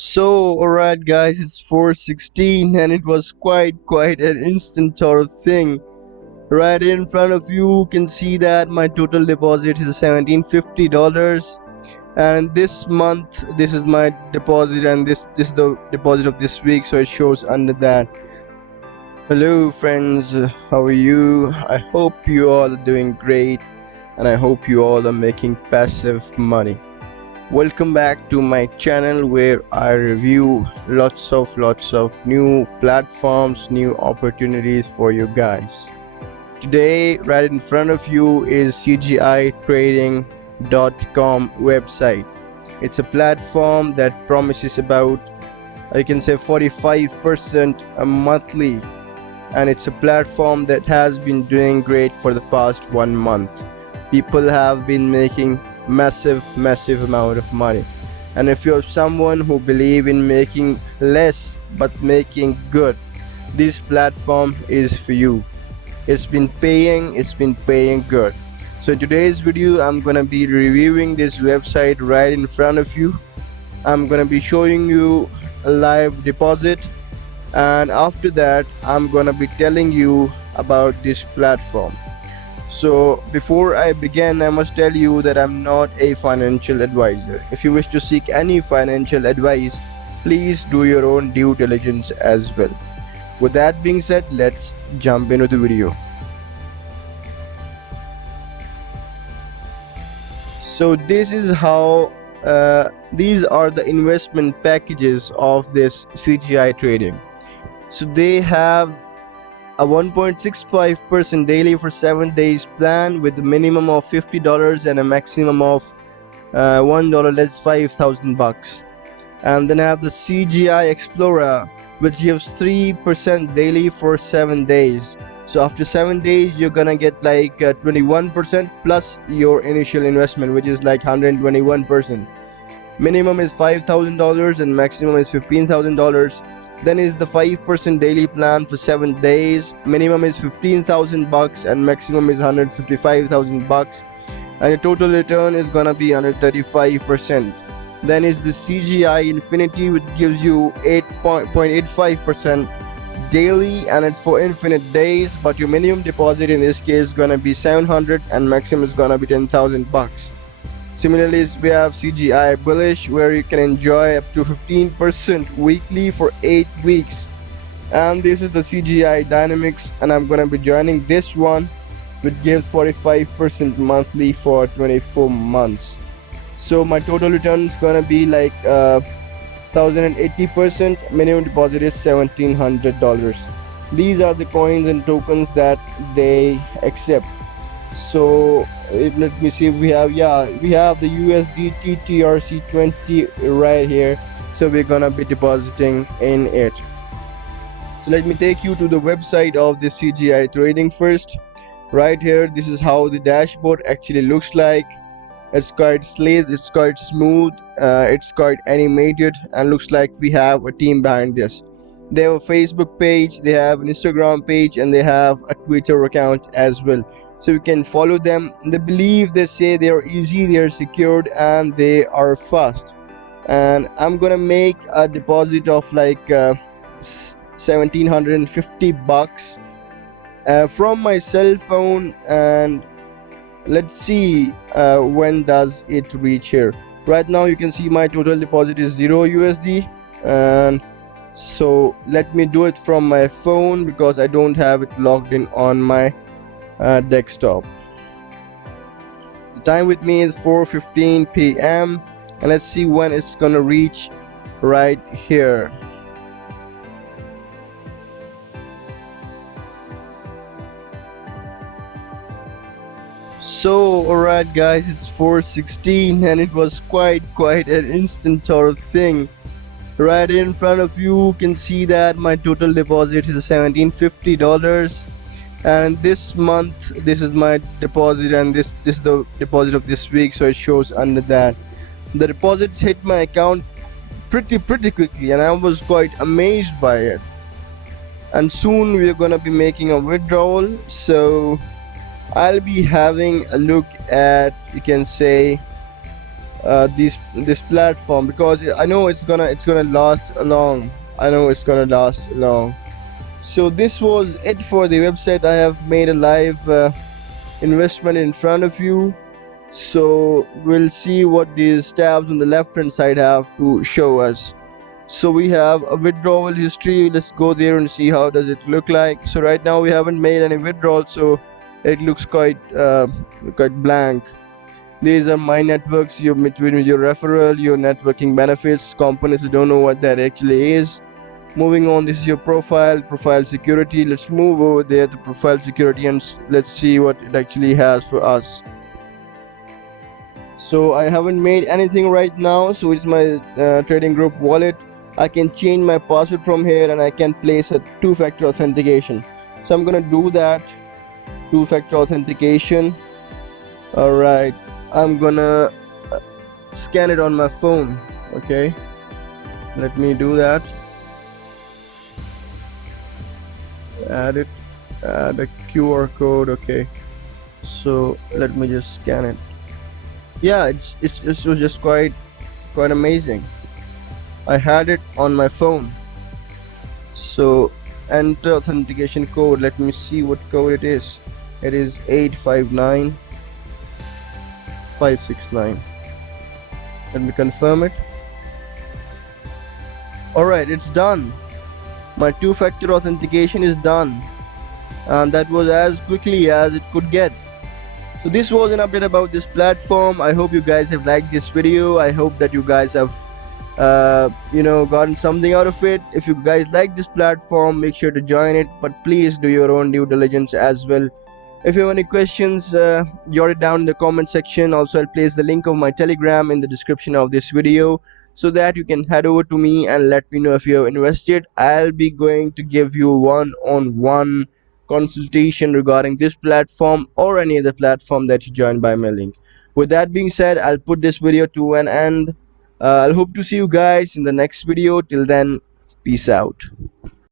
So, alright guys, it's 4:16 and it was quite an instant sort of thing. Right in front of you can see that my total deposit is $1750, and this month this is my deposit, and this is the deposit of this week, so it shows under that. Hello friends, how are you? I hope you all are doing great, and I hope you all are making passive money. Welcome back to my channel where I review lots of new platforms, new opportunities for you guys. Today right in front of you is CGI Trading.com website. It's a platform that promises about, you can say, 45% a monthly, and it's a platform that has been doing great for the past 1 month. People have been making massive amount of money, and if you're someone who believe in making less but making good, this platform is for you. It's been paying good. So in today's video I'm gonna be reviewing this website right in front of you. I'm gonna be showing you a live deposit, and after that I'm gonna be telling you about this platform. So before I begin, I must tell you that I'm not a financial advisor. If you wish to seek any financial advice, please do your own due diligence as well. With that being said, let's jump into the video. So this is how these are the investment packages of this CGI Trading. So they have a 1.65% daily for 7 days plan with a minimum of $50 and a maximum of $1, that's $5,000. And then I have the CGI Explorer, which gives 3% daily for 7 days. So after 7 days you're gonna get like 21% plus your initial investment, which is like 121%. Minimum is $5,000 and maximum is $15,000. Then is the 5% daily plan for 7 days. Minimum is $15,000 and maximum is $155,000, and the total return is gonna be 135%. Then is the CGI Infinity, which gives you 8.85% daily, and it's for infinite days, but your minimum deposit in this case is gonna be $700 and maximum is gonna be $10,000. Similarly, we have CGI Bullish, where you can enjoy up to 15% weekly for 8 weeks. And this is the CGI Dynamics, and I'm gonna be joining this one, which gives 45% monthly for 24 months. So my total return is gonna be like 1080%. Minimum deposit is $1,700. These are the coins and tokens that they accept. So let me see if we have the USDT TRC20 right here, so we're gonna be depositing in it. So let me take you to the website of the CGI Trading first. Right here, this is how the dashboard actually looks like. It's quite sleek, it's quite smooth, it's quite animated, and looks like we have a team behind this. They have a Facebook page, they have an Instagram page, and they have a Twitter account as well, so you can follow them. They say they are easy, they are secured, and they are fast. And I'm gonna make a deposit of like $1,750 from my cell phone, and let's see when does it reach here. Right now you can see my total deposit is 0 USD, and so let me do it from my phone because I don't have it logged in on my desktop. The time with me is 4:15 p.m. and let's see when it's gonna reach right here. So alright guys, it's 4:16 and it was quite an instant sort of thing. Right in front of you can see that my total deposit is $1,750, and this month this is my deposit, and this is the deposit of this week, so it shows under that. The deposits hit my account pretty quickly, and I was quite amazed by it. And soon we're gonna be making a withdrawal, so I'll be having a look at, you can say, this platform, because I know it's gonna last long. I know it's gonna last long. So this was it for the website. I have made a live investment in front of you. So we'll see what these tabs on the left hand side have to show us. So we have a withdrawal history. Let's go there and see how does it look like. So right now we haven't made any withdrawal, so it looks quite blank. These are my networks, your between your referral, your networking benefits, components. You don't know what that actually is. Moving on, this is your profile security. Let's move over there to profile security and let's see what it actually has for us. So I haven't made anything right now, so it's my trading group wallet. I can change my password from here and I can place a two-factor authentication. So I'm gonna do that. Two-factor authentication. Alright, I'm gonna scan it on my phone. Okay, let me do that. Add a QR code. Okay, so let me just scan it. Yeah, it was just quite amazing. I had it on my phone. So enter authentication code. Let me see what code it is. It is 859569. Let me confirm it. Alright, it's done. My two-factor authentication is done, and that was as quickly as it could get. So this was an update about this platform. I hope you guys have liked this video. I hope that you guys have gotten something out of it. If you guys like this platform, make sure to join it, but please do your own due diligence as well. If you have any questions, jot it down in the comment section. Also, I'll place the link of my Telegram in the description of this video, so that you can head over to me and let me know if you have invested. I'll be going to give you one-on-one consultation regarding this platform or any other platform that you join by my link. With that being said, I'll put this video to an end. I'll hope to see you guys in the next video. Till then, peace out.